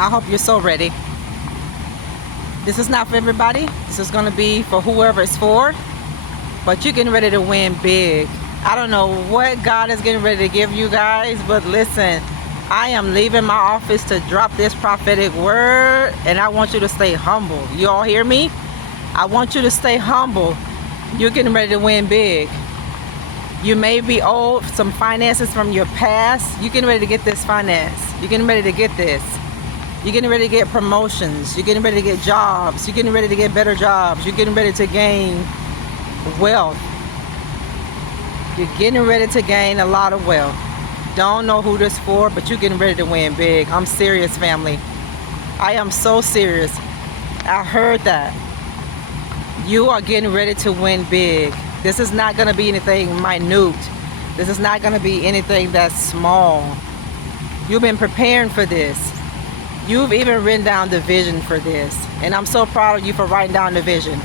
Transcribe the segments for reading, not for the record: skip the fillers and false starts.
I hope you're so ready. This is not for everybody. This is going to be for whoever it's for. But you're getting ready to win big. I don't know what God is getting ready to give you guys, but listen, I am leaving my office to drop this prophetic word, and I want you to stay humble. You all hear me? I want you to stay humble. You're getting ready to win big. You may be owed some finances from your past. You're getting ready to get this finance. You're getting ready to get this. You're getting ready to get promotions. You're getting ready to get jobs. You're getting ready to get better jobs. You're getting ready to gain wealth. You're getting ready to gain a lot of wealth. Don't know who this for, but you're getting ready to win big. I'm serious, family. I am so serious. I heard that. You are getting ready to win big. This is not going to be anything minute. This is not going to be anything that's small. You've been preparing for this. You've even written down the vision for this. And I'm so proud of you for writing down the vision.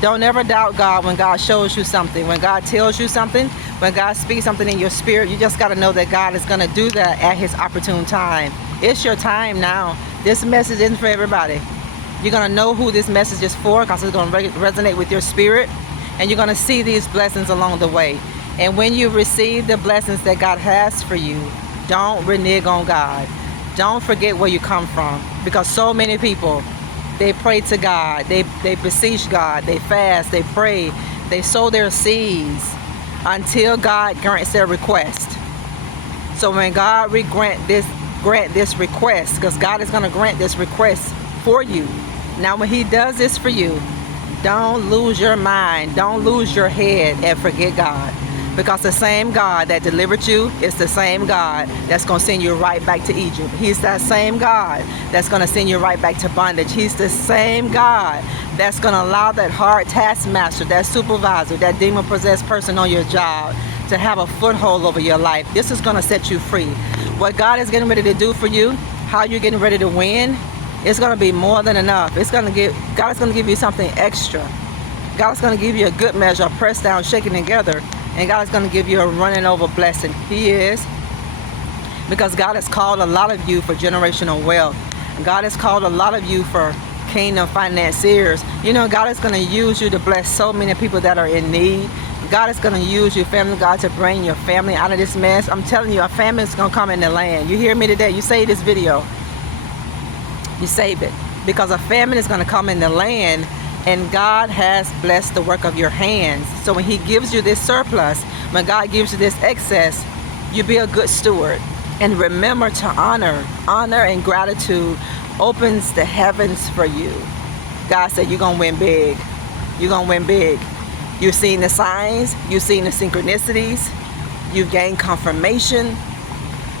Don't ever doubt God when God shows you something. When God tells you something, when God speaks something in your spirit, you just got to know that God is going to do that at his opportune time. It's your time now. This message isn't for everybody. You're going to know who this message is for because it's going to resonate with your spirit. And you're going to see these blessings along the way. And when you receive the blessings that God has for you, don't renege on God. Don't forget where you come from. Because so many people, they pray to God. They beseech God. They fast. They pray. They sow their seeds until God grants their request. So when God grant this request, because God is going to grant this request for you. Now when he does this for you, don't lose your mind. Don't lose your head and forget God. Because the same God that delivered you is the same God that's going to send you right back to Egypt. He's that same God that's going to send you right back to bondage. He's the same God that's going to allow that hard taskmaster, that supervisor, that demon-possessed person on your job to have a foothold over your life. This is going to set you free. What God is getting ready to do for you, how you're getting ready to win, it's going to be more than enough. God is going to give you something extra. God is going to give you a good measure, pressed down, shaken together. And God is going to give you a running over blessing. He is. Because God has called a lot of you for generational wealth. God has called a lot of you for kingdom financiers. You know, God is going to use you to bless so many people that are in need. God is going to use you, family God, to bring your family out of this mess. I'm telling you, a famine is going to come in the land. You hear me today? You save this video. You save it. Because a famine is going to come in the land. And God has blessed the work of your hands. So when he gives you this surplus, when God gives you this excess, you be a good steward. And remember to honor. Honor and gratitude opens the heavens for you. God said you're going to win big. You're going to win big. You've seen the signs. You've seen the synchronicities. You've gained confirmation.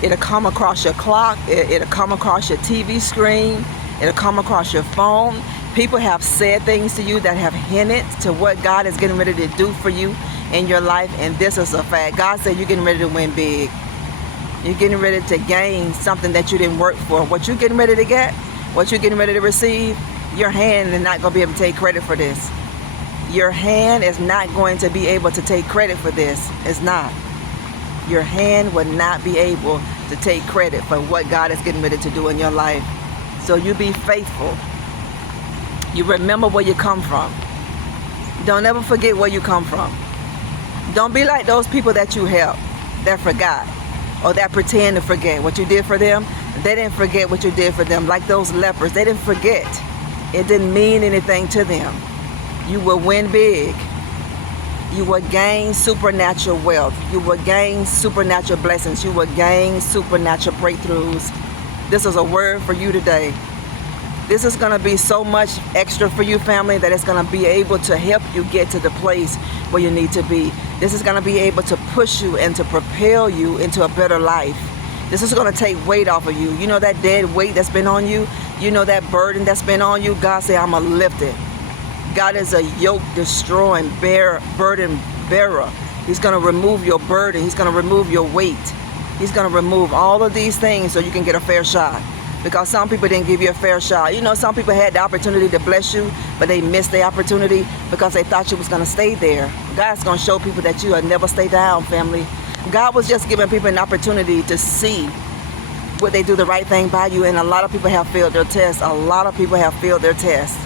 It'll come across your clock. It'll come across your TV screen. It'll come across your phone. People have said things to you that have hinted to what God is getting ready to do for you in your life. And this is a fact. God said you're getting ready to win big. You're getting ready to gain something that you didn't work for. What you're getting ready to get, what you're getting ready to receive, your hand is not going to be able to take credit for this. Your hand is not going to be able to take credit for this. It's not. Your hand will not be able to take credit for what God is getting ready to do in your life. So you be faithful. You remember where you come from. Don't ever forget where you come from. Don't be like those people that you help that forgot or that pretend to forget what you did for them. They didn't forget what you did for them. Like those lepers, they didn't forget. It didn't mean anything to them. You will win big. You will gain supernatural wealth. You will gain supernatural blessings. You will gain supernatural breakthroughs. This is a word for you today. This is going to be so much extra for you, family, that it's going to be able to help you get to the place where you need to be. This is going to be able to push you and to propel you into a better life. This is going to take weight off of you. You know that dead weight that's been on you? You know that burden that's been on you? God said, I'm going to lift it. God is a yoke-destroying burden bearer. He's going to remove your burden. He's going to remove your weight. He's going to remove all of these things so you can get a fair shot. Because some people didn't give you a fair shot. You know, some people had the opportunity to bless you, but they missed the opportunity because they thought you was going to stay there. God's going to show people that you will never stay down, family. God was just giving people an opportunity to see Would they do the right thing by you? And a lot of people have failed their test. A lot of people have failed their test.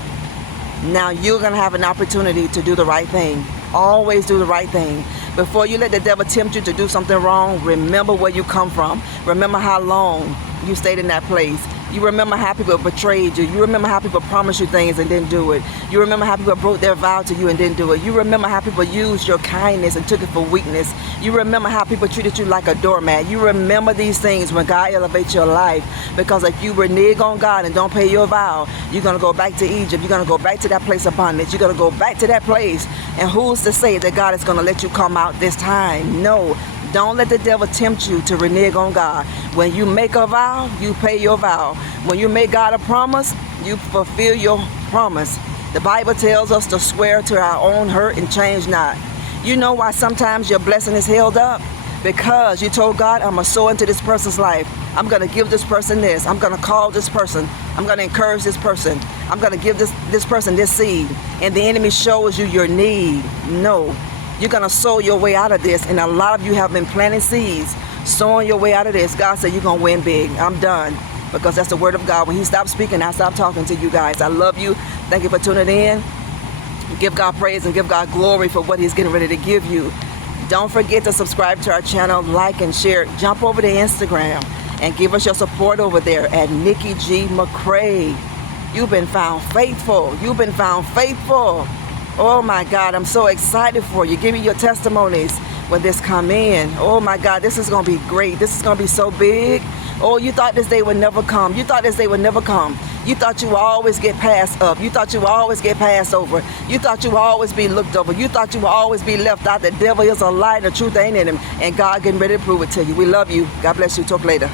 Now you're going to have an opportunity to do the right thing. Always do the right thing. Before you let the devil tempt you to do something wrong, remember where you come from. Remember how long you stayed in that place. You remember how people betrayed you. You remember how people promised you things and didn't do it. You remember how people broke their vow to you and didn't do it. You remember how people used your kindness and took it for weakness. You remember how people treated you like a doormat. You remember these things when God elevates your life. Because if you renege on God and don't pay your vow, you're going to go back to Egypt. You're going to go back to that place of bondage. You're going to go back to that place. And who's to say that God is going to let you come out this time? No. Don't let the devil tempt you to renege on God. When you make a vow, you pay your vow. When you make God a promise, you fulfill your promise. The Bible tells us to swear to our own hurt and change not. You know why sometimes your blessing is held up? Because you told God, I'm going to sow into this person's life. I'm going to give this person this. I'm going to call this person. I'm going to encourage this person. I'm going to give this person this seed. And the enemy shows you your need. No. You're going to sow your way out of this. And a lot of you have been planting seeds, sowing your way out of this. God said you're going to win big. I'm done. Because that's the word of God. When he stops speaking, I stop talking to you guys. I love you. Thank you for tuning in. Give God praise and give God glory for what he's getting ready to give you. Don't forget to subscribe to our channel, like and share. Jump over to Instagram and give us your support over there at Nikki G. McCray. You've been found faithful. You've been found faithful. Oh my God, I'm so excited for you. Give me your testimonies when this come in. Oh my God, this is going to be great. This is going to be so big. Oh, you thought this day would never come. You thought this day would never come. You thought you would always get passed up. You thought you would always get passed over. You thought you would always be looked over. You thought you would always be left out. The devil is a lie. The truth ain't in him. And God getting ready to prove it to you. We love you. God bless you. Talk later.